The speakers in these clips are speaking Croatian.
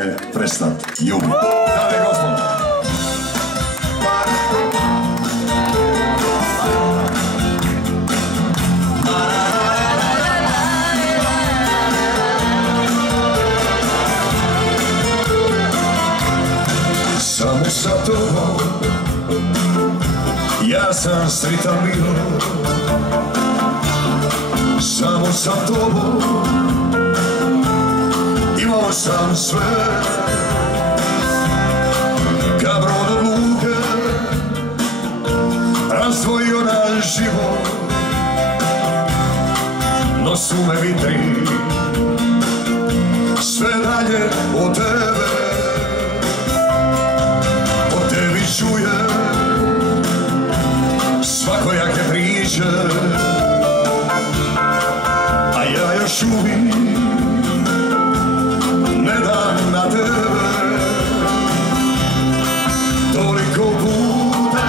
mogu te prestat ljubit. Dame i gospodo. Samo sa tobom ja sam sretan bio, samo sa tobom imao sam sve, ka brod od luke razdvojio naš život, no su me vitri sve dalje od tebe. Čujem svakojake priče, a ja još uvijek ne dam na tebe. Toliko puta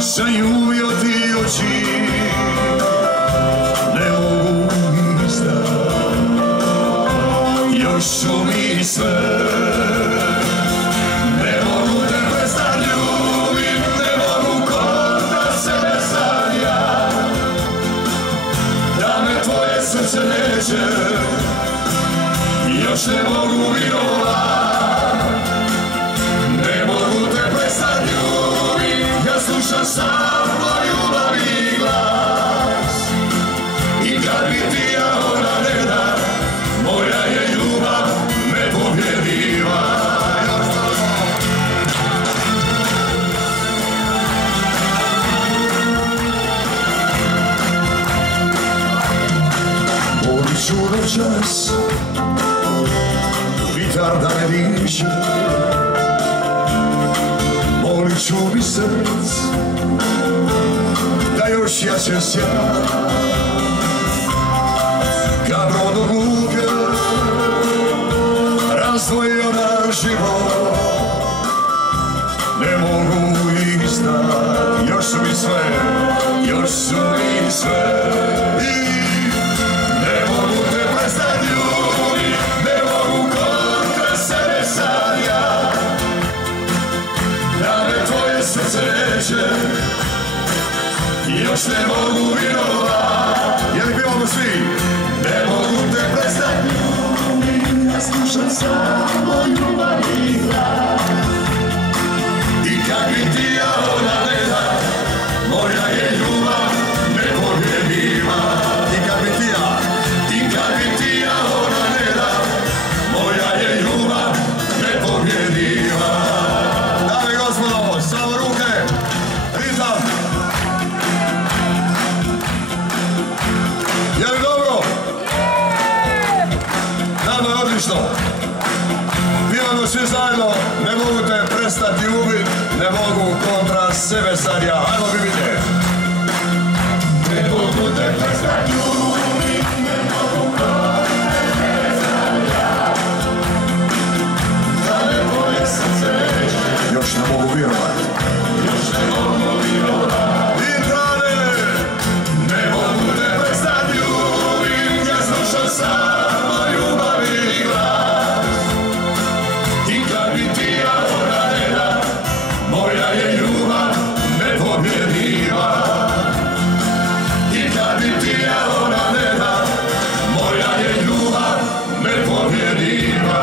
sam ljubio ti oči, ne mogu izdati, još su mi sve. Srce neće, još ne mogu virovat, ne mogu te prestat ljubit, ja slušam samo ljubavi glas. I kad bi ti ja ona ne da, moja je ljubav nepobjediva. Ću noćas vitar da me diše, molit ću mi src da još jače sja, ka brod od luke razdvojio naš život, ne mogu iznat, još su mi sve, još su mi sve. Srce neće, još ne mogu virovat. Je li pivamo svi? Ne mogu te prestat ljubit, ja slušam samo ljubavi glas. I kak bi ti ja ona ne da, moja je ljubav nepobjediva. I kak bi ti ja ona ne da, moja je ljubav nepobjediva. Dame i gospodo, samo ruke, ritam. Je li dobro? Nama je odlično. Pivamo svi zajedno, ne mogu te prestati ljubit, ne mogu kontra sebe sad ja. Ajmo bibite. Ne mogu te prestati ljubit, ne mogu kontra sebe sad ja. Da me tvoje srce neće, još ne mogu virovat. Još ne mogu virovat. I trane, ne mogu te prestati ljubit, ja slušam samo ljubavi glas. I kad bi ti ja ona ne da, moja je ljubav nepobjediva. I kad bi ti ja ona ne da, moja je ljubav nepobjediva.